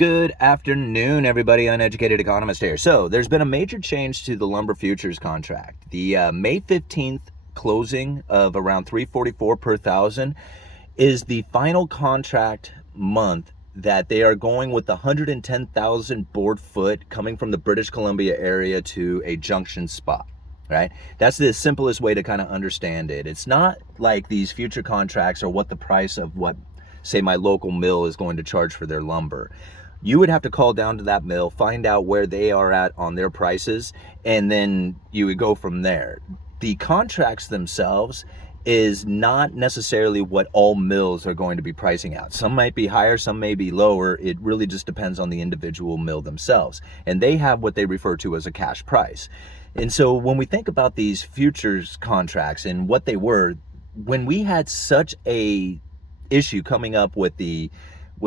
Good afternoon, everybody. Uneducated Economist here. So there's been a major change to the lumber futures contract. The May 15th closing of around $344 per thousand is the final contract month that they are going with the 110,000 board foot coming from the British Columbia area to a junction spot, right? That's the simplest way to kind of understand it. It's not like these future contracts are what the price of what, say, my local mill is going to charge for their lumber. You would have to call down to that mill, find out where they are at on their prices, and then you would go from there. The contracts themselves is not necessarily what all mills are going to be pricing out. Some might be higher, some may be lower. It really just depends on the individual mill themselves. And they have what they refer to as a cash price. And so when we think about these futures contracts and what they were, when we had such a issue coming up with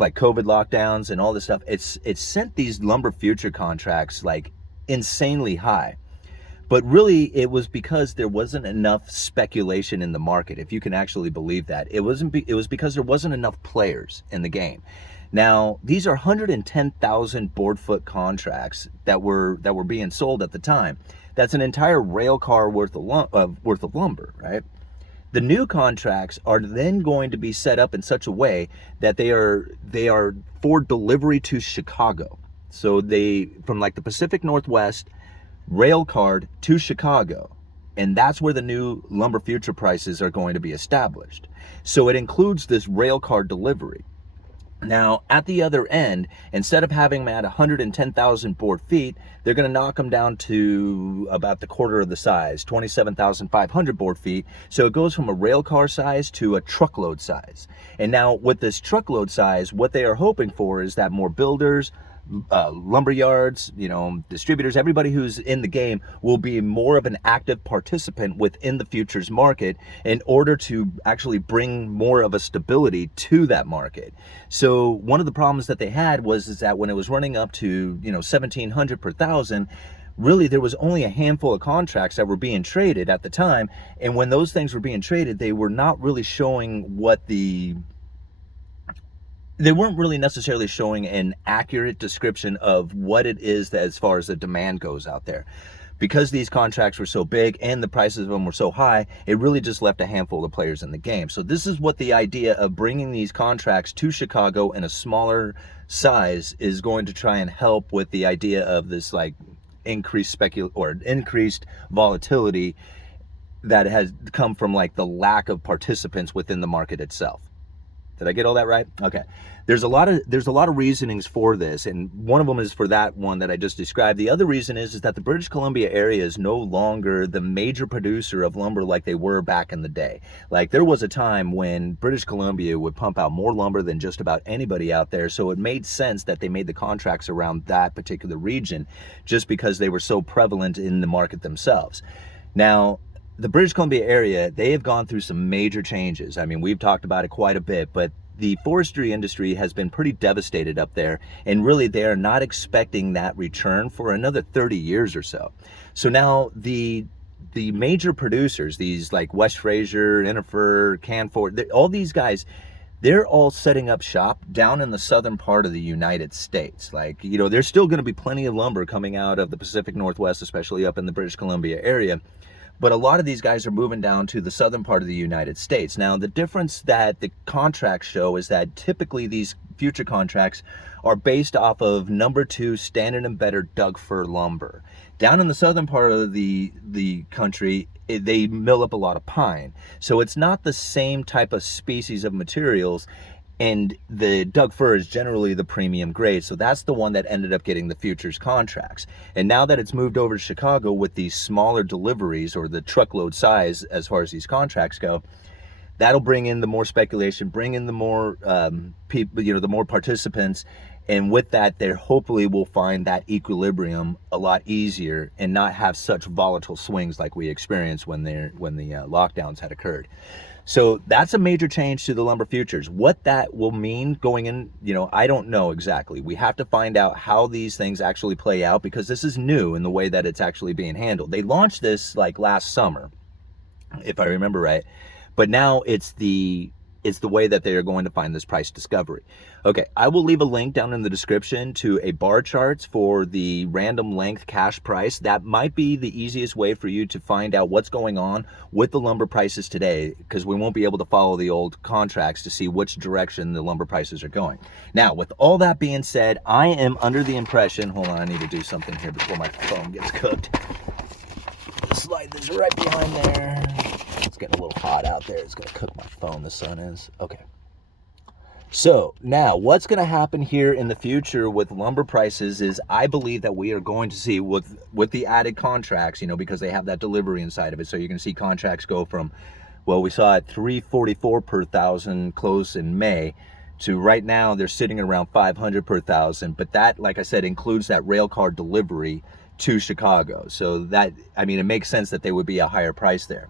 like COVID lockdowns and all this stuff, it sent these lumber future contracts like insanely high. But really, it was because there wasn't enough speculation in the market, if you can actually believe that. It was because there wasn't enough players in the game. Now, these are 110,000 board foot contracts that were being sold at the time. That's an entire rail car worth of lumber, right? The new contracts are then going to be set up in such a way that they are for delivery to Chicago. So they, from like the Pacific Northwest, rail card to Chicago. And that's where the new lumber future prices are going to be established. So it includes this rail card delivery. Now, at the other end, instead of having them at 110,000 board feet, they're going to knock them down to about the quarter of the size, 27,500 board feet. So it goes from a rail car size to a truckload size. And now with this truckload size, what they are hoping for is that more builders, lumber yards, distributors, everybody who's in the game will be more of an active participant within the futures market in order to actually bring more of a stability to that market. So one of the problems that they had is that when it was running up to 1,700 per thousand, really there was only a handful of contracts that were being traded at the time. And when those things were being traded, they were not really showing they weren't really necessarily showing an accurate description of what it is that as far as the demand goes out there. Because these contracts were so big and the prices of them were so high, it really just left a handful of players in the game. So this is what the idea of bringing these contracts to Chicago in a smaller size is going to try and help with the idea of this like increased volatility that has come from like the lack of participants within the market itself. Did I get all that right? Okay. There's a lot of reasonings for this, and one of them is for that one that I just described. The other reason is that the British Columbia area is no longer the major producer of lumber like they were back in the day. Like there was a time when British Columbia would pump out more lumber than just about anybody out there, so it made sense that they made the contracts around that particular region just because they were so prevalent in the market themselves. Now, the British Columbia area, they have gone through some major changes. I mean, we've talked about it quite a bit, but the forestry industry has been pretty devastated up there, and really they are not expecting that return for another 30 years or so. So now the major producers, these like West Fraser, Inifer, Canfor, all these guys, they're all setting up shop down in the southern part of the United States. Like, there's still going to be plenty of lumber coming out of the Pacific Northwest, especially up in the British Columbia area. But a lot of these guys are moving down to the southern part of the United States. Now, the difference that the contracts show is that typically these future contracts are based off of number 2 standard and better Doug fir lumber. Down in the southern part of the country, they mill up a lot of pine. So it's not the same type of species of materials. And the Doug fir is generally the premium grade. So that's the one that ended up getting the futures contracts. And now that it's moved over to Chicago with these smaller deliveries or the truckload size as far as these contracts go, that'll bring in the more speculation, bring in the more people, the more participants. And with that, they hopefully will find that equilibrium a lot easier and not have such volatile swings like we experienced when the lockdowns had occurred. So that's a major change to the lumber futures. What that will mean going in, I don't know exactly. We have to find out how these things actually play out because this is new in the way that it's actually being handled. They launched this like last summer, if I remember right, but now it's the is the way that they are going to find this price discovery. Okay, I will leave a link down in the description to a bar charts for the random length cash price. That might be the easiest way for you to find out what's going on with the lumber prices today, because we won't be able to follow the old contracts to see which direction the lumber prices are going. Now, with all that being said, I am under the impression, hold on, I need to do something here before my phone gets cooked. Slide this right behind there. It's getting a little hot out there. It's going to cook my phone, the sun is. Okay. So now what's going to happen here in the future with lumber prices is I believe that we are going to see with the added contracts, you know, because they have that delivery inside of it. So you're going to see contracts go from, well, we saw it $344 per thousand close in May to right now they're sitting around $500 per thousand. But that, like I said, includes that rail car delivery to Chicago. So that, I mean, it makes sense that they would be a higher price there.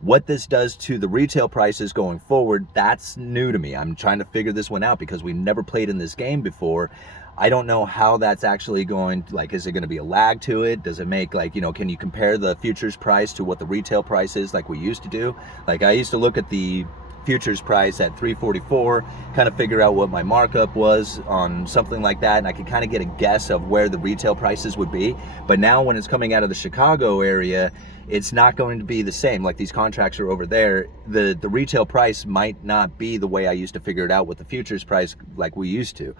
What this does to the retail prices going forward, that's new to me. I'm trying to figure this one out because we never played in this game before. I don't know how that's actually going, like, is it going to be a lag to it? Does it make, like, you know, can you compare the futures price to what the retail price is like we used to do? Like, I used to look at the futures price at 344, kind of figure out what my markup was on something like that, and I could kind of get a guess of where the retail prices would be. But now when it's coming out of the Chicago area, it's not going to be the same. Like, these contracts are over there. The retail price might not be the way I used to figure it out with the futures price like we used to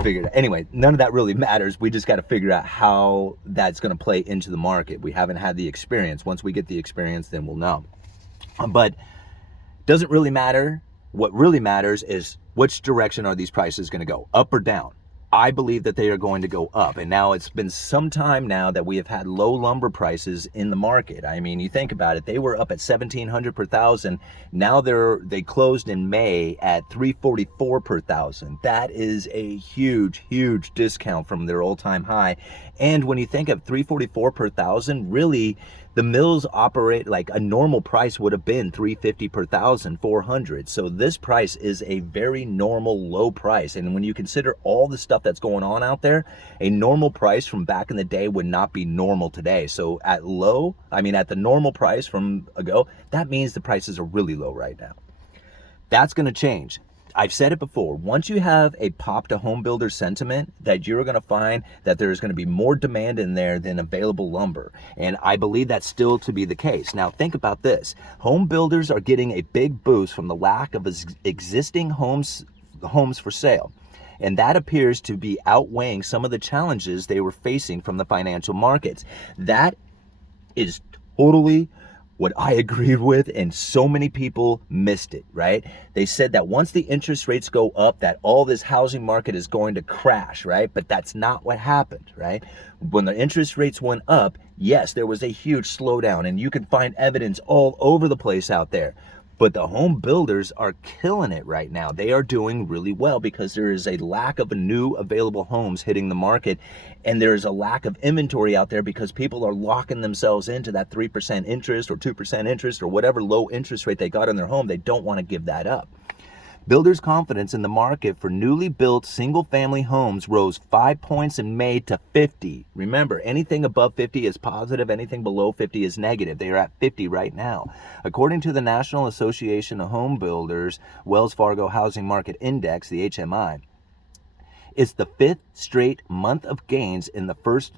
figure it out. Anyway, none of that really matters. We just got to figure out how that's going to play into the market. We haven't had the experience. Once we get the experience, then we'll know. But doesn't really matter. What really matters is which direction are these prices going to go, up or down? I believe that they are going to go up. And now it's been some time now that we have had low lumber prices in the market. I mean, you think about it, they were up at $1,700 per thousand. Now they closed in May at $344 per thousand. That is a huge, huge discount from their all-time high. And when you think of $344 per thousand, really, the mills operate like a normal price would have been $350 per thousand, $400. So this price is a very normal low price. And when you consider all the stuff that's going on out there, a normal price from back in the day would not be normal today. So at the normal price from ago, that means the prices are really low right now. That's going to change. I've said it before, once you have a pop to home builder sentiment, that you're going to find that there's going to be more demand in there than available lumber. And I believe that's still to be the case. Now think about this. Home builders are getting a big boost from the lack of existing homes for sale. And that appears to be outweighing some of the challenges they were facing from the financial markets. That is totally what I agreed with, and so many people missed it, right? They said that once the interest rates go up, that all this housing market is going to crash, right? But that's not what happened, right? When the interest rates went up, yes, there was a huge slowdown, and you can find evidence all over the place out there. But the home builders are killing it right now. They are doing really well because there is a lack of new available homes hitting the market, and there is a lack of inventory out there because people are locking themselves into that 3% interest or 2% interest or whatever low interest rate they got on their home. They don't want to give that up. Builders' confidence in the market for newly built single-family homes rose 5 points in May to 50. Remember, anything above 50 is positive, anything below 50 is negative. They are at 50 right now. According to the National Association of Home Builders Wells Fargo Housing Market Index, the HMI, it's the fifth straight month of gains in the first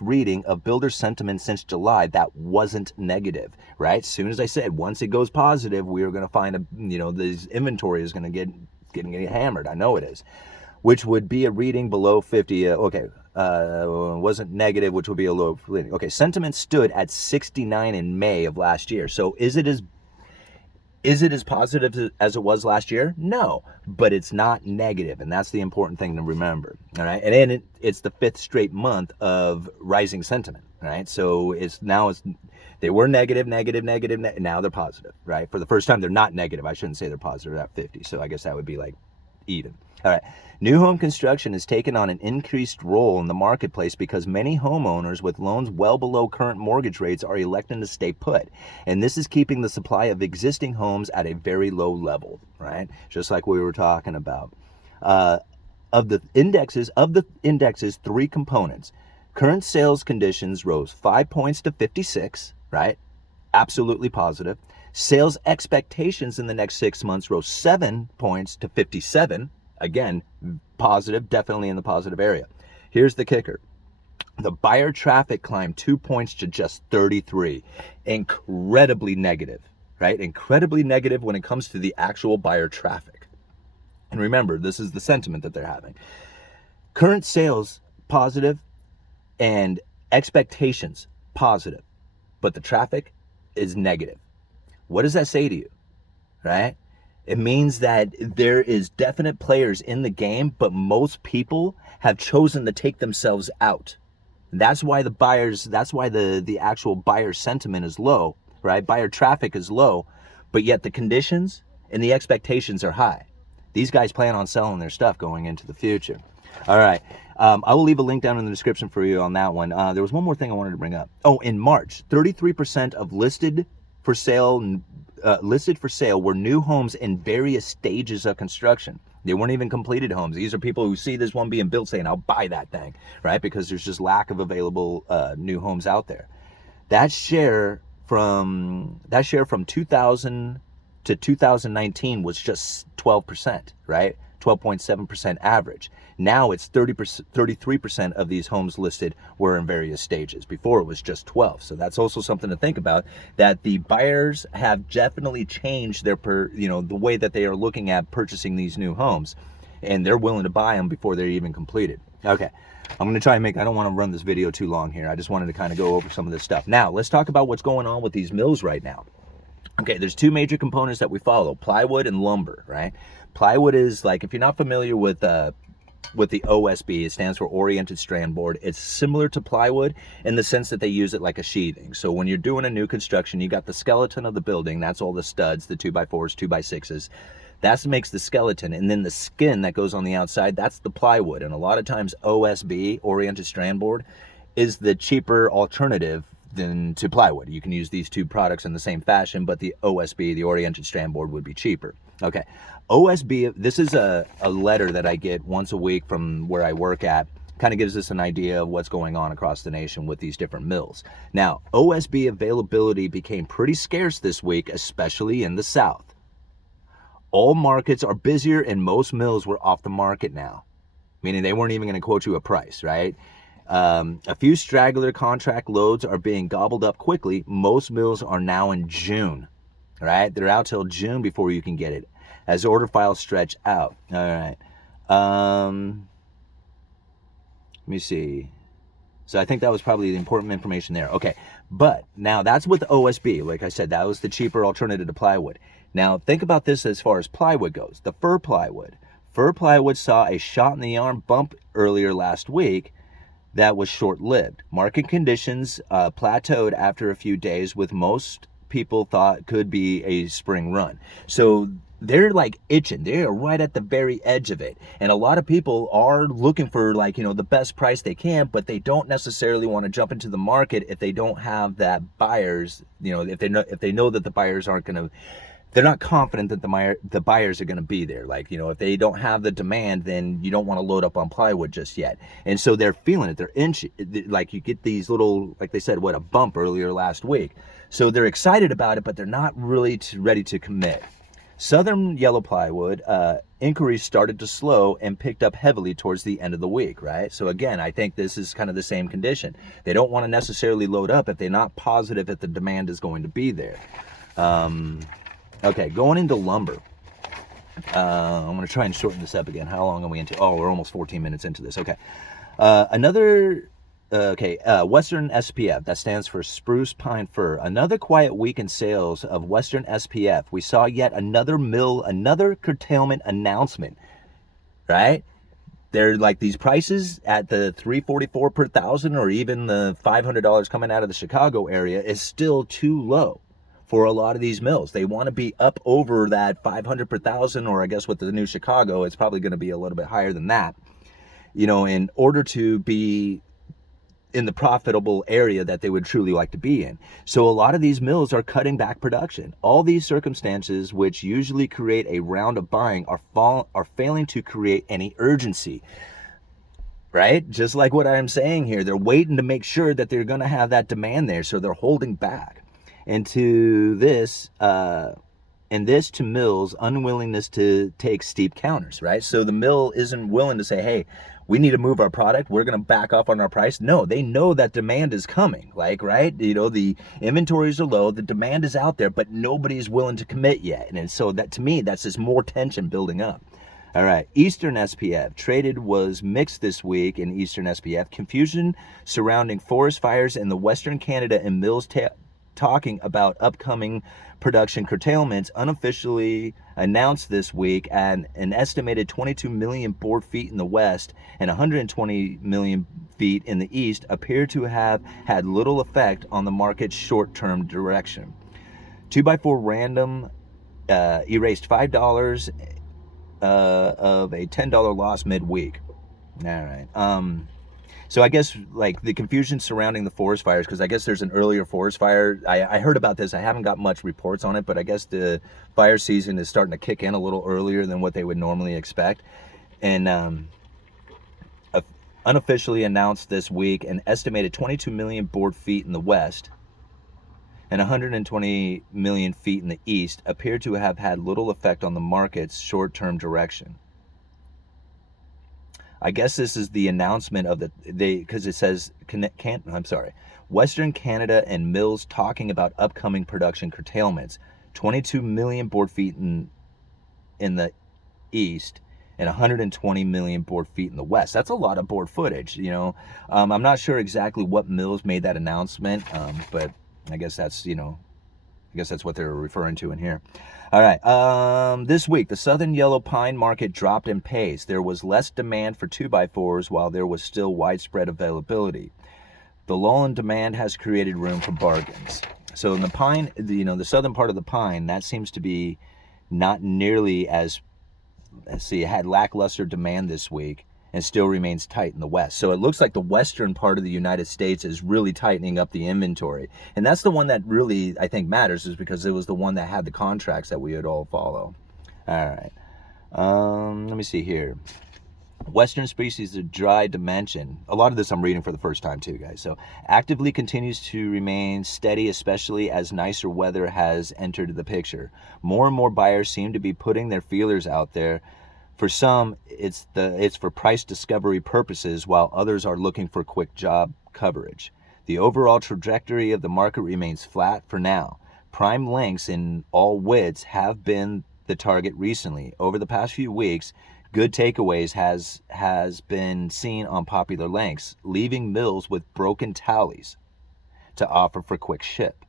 reading of builder sentiment since July that wasn't negative, right? As soon as I said, once it goes positive, we are going to find this inventory is going to get hammered. I know it is, which would be a reading below 50. Wasn't negative, which would be a low reading. Okay, sentiment stood at 69 in May of last year. So is it as positive as it was last year? No, but it's not negative, and that's the important thing to remember, all right? And then it's the fifth straight month of rising sentiment, all right? So they were negative, now they're positive, right? For the first time, they're not negative. I shouldn't say they're positive at 50, so I guess that would be like even. All right. New home construction has taken on an increased role in the marketplace because many homeowners with loans well below current mortgage rates are electing to stay put. And this is keeping the supply of existing homes at a very low level, right? Just like we were talking about. Of the index's three components, current sales conditions rose 5 points to 56, right? Absolutely positive. Sales expectations in the next 6 months rose 7 points to 57. Again, positive, definitely in the positive area. Here's the kicker. The buyer traffic climbed 2 points to just 33. Incredibly negative, right? Incredibly negative when it comes to the actual buyer traffic. And remember, this is the sentiment that they're having. Current sales, positive, and expectations, positive, but the traffic is negative. What does that say to you, right? It means that there is definite players in the game, but most people have chosen to take themselves out. That's why the actual buyer sentiment is low, right? Buyer traffic is low, but yet the conditions and the expectations are high. These guys plan on selling their stuff going into the future. All right. I will leave a link down in the description for you on that one. There was one more thing I wanted to bring up. Oh, in March, 33% of listed for sale were new homes in various stages of construction. They weren't even completed homes. These are people who see this one being built saying, I'll buy that thing, right? Because there's just lack of available new homes out there. That share from 2000 to 2019 was just 12%, right? 12.7% average. Now it's 33% of these homes listed were in various stages. Before it was just 12. So that's also something to think about, that the buyers have definitely changed the way that they are looking at purchasing these new homes, and they're willing to buy them before they're even completed. Okay. I'm going to try and I don't want to run this video too long here. I just wanted to kind of go over some of this stuff. Now, let's talk about what's going on with these mills right now. Okay, there's two major components that we follow, plywood and lumber, right? Plywood is, like, if you're not familiar with the OSB, it stands for Oriented Strand Board. It's similar to plywood in the sense that they use it like a sheathing. So when you're doing a new construction, you got the skeleton of the building. That's all the studs, the 2x4s, 2x6s. That makes the skeleton. And then the skin that goes on the outside, that's the plywood. And a lot of times OSB, Oriented Strand Board, is the cheaper alternative than to plywood. You can use these two products in the same fashion, but the OSB, the Oriented Strand Board, would be cheaper. Okay, OSB, this is a letter that I get once a week from where I work at. Kind of gives us an idea of what's going on across the nation with these different mills. Now, OSB availability became pretty scarce this week, especially in the South. All markets are busier and most mills were off the market now, meaning they weren't even going to quote you a price, right? A few straggler contract loads are being gobbled up quickly. Most mills are now in June, right? They're out till June before you can get it, as order files stretch out. All right. Let me see. So I think that was probably the important information there. Okay. But now that's with OSB. Like I said, that was the cheaper alternative to plywood. Now think about this as far as plywood goes. The fir plywood. Fir plywood saw a shot in the arm bump earlier last week that was short-lived. Market conditions plateaued after a few days, with most people thought could be a spring run. So they're like itching. They're right at the very edge of it. And a lot of people are looking for, like, the best price they can, but they don't necessarily want to jump into the market if they don't have that buyers, if they know that the buyers aren't going to, they're not confident that the buyers are going to be there. Like, if they don't have the demand, then you don't want to load up on plywood just yet. And so they're feeling it. They're like, you get these little, like they said, a bump earlier last week. So they're excited about it, but they're not really ready to commit. Southern yellow plywood inquiries started to slow and picked up heavily towards the end of the week, right? So again, I think this is kind of the same condition. They don't want to necessarily load up if they're not positive that the demand is going to be there. Okay, going into lumber. I'm going to try and shorten this up again. How long are we into? Oh, we're almost 14 minutes into this. Okay. Western SPF, that stands for spruce pine fir. Another quiet week in sales of Western SPF. We saw yet another curtailment announcement, right? They're like, these prices at the $344 per thousand, or even the $500 coming out of the Chicago area, is still too low for a lot of these mills. They want to be up over that $500 per thousand, or I guess with the new Chicago, it's probably going to be a little bit higher than that, in order to be in the profitable area that they would truly like to be in. So a lot of these mills are cutting back production. All these circumstances, which usually create a round of buying, are failing to create any urgency, right? Just like what I'm saying here, they're waiting to make sure that they're going to have that demand there, so they're holding back. And to this, to mills' unwillingness to take steep counters, right? So the mill isn't willing to say, hey, we need to move our product, we're going to back off on our price. No, they know that demand is coming, like, right? You know, the inventories are low, the demand is out there, but nobody's willing to commit yet. And so that, to me, that's just more tension building up. All right, Eastern SPF. Traded was mixed this week in Eastern SPF. Confusion surrounding forest fires in the Western Canada and mills talking about upcoming production curtailments unofficially announced this week, and an estimated 22 million board feet in the west and 120 million feet in the east appear to have had little effect on the market's short-term direction. 2x4 random erased $5 of a $10 loss midweek. All right. So I guess like the confusion surrounding the forest fires, because I guess there's an earlier forest fire. I heard about this. I haven't got much reports on it, but I guess the fire season is starting to kick in a little earlier than what they would normally expect. And unofficially announced this week, an estimated 22 million board feet in the west and 120 million feet in the east appear to have had little effect on the market's short-term direction. I guess this is the announcement of because it says, Western Canada and mills talking about upcoming production curtailments. 22 million board feet in the east and 120 million board feet in the west. That's a lot of board footage, you know. I'm not sure exactly what mills made that announcement, but I guess that's, what they're referring to in here. All right. This week, the southern yellow pine market dropped in pace. There was less demand for 2x4s while there was still widespread availability. The lull in demand has created room for bargains. So in the pine, the southern part of the pine, that seems to be not nearly as, it had lackluster demand this week and still remains tight in the west. So it looks like the western part of the United States is really tightening up the inventory. And that's the one that really, I think, matters, is because it was the one that had the contracts that we would all follow. All right. Let me see here. Western species of dry dimension. A lot of this I'm reading for the first time too, guys. So actively continues to remain steady, especially as nicer weather has entered the picture. More and more buyers seem to be putting their feelers out there. For some, it's for price discovery purposes, while others are looking for quick job coverage. The overall trajectory of the market remains flat for now. Prime lengths in all widths have been the target recently. Over the past few weeks, good takeaways has been seen on popular lengths, leaving mills with broken tallies to offer for quick ship.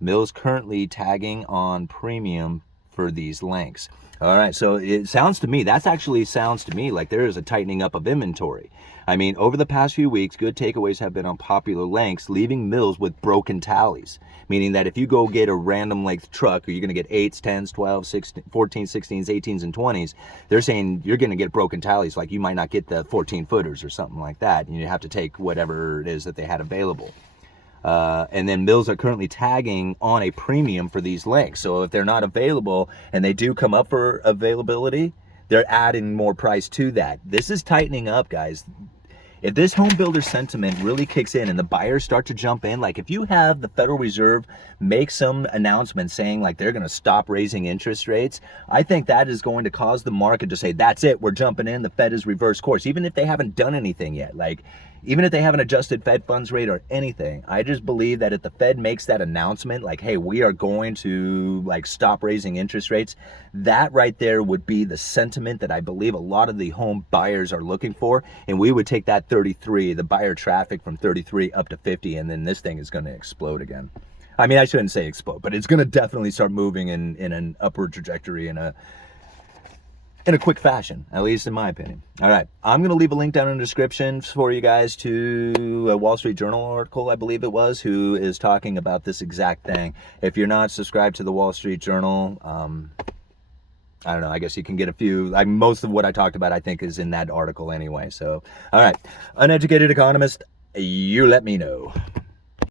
Mills currently tagging on premium for these lengths. All right, so it sounds to me like there is a tightening up of inventory. I mean, over the past few weeks, good takeaways have been on popular lengths, leaving mills with broken tallies, meaning that if you go get a random length truck, you're going to get 8s, 10s, 12s, 16, 14s, 16s, 18s, and 20s. They're saying you're going to get broken tallies, like you might not get the 14-footers or something like that. You have to take whatever it is that they had available. And then mills are currently tagging on a premium for these lengths. So if they're not available and they do come up for availability, they're adding more price to that. This is tightening up, guys. If this home builder sentiment really kicks in and the buyers start to jump in, like if you have the Federal Reserve make some announcement saying like they're going to stop raising interest rates, I think that is going to cause the market to say, that's it, we're jumping in, the Fed is reverse course, even if they haven't done anything yet. Like, even if they haven't adjusted Fed funds rate or anything, I just believe that if the Fed makes that announcement, like, hey, we are going to like stop raising interest rates, that right there would be the sentiment that I believe a lot of the home buyers are looking for. And we would take that 33, the buyer traffic from 33 up to 50, and then this thing is going to explode again. I mean, I shouldn't say explode, but it's going to definitely start moving in an upward trajectory in a quick fashion, at least in my opinion. All right, I'm going to leave a link down in the description for you guys to a Wall Street Journal article, I believe it was, who is talking about this exact thing. If you're not subscribed to the Wall Street Journal, I don't know, I guess you can get a few, most of what I talked about, I think, is in that article anyway. So, all right, Uneducated Economist, you let me know.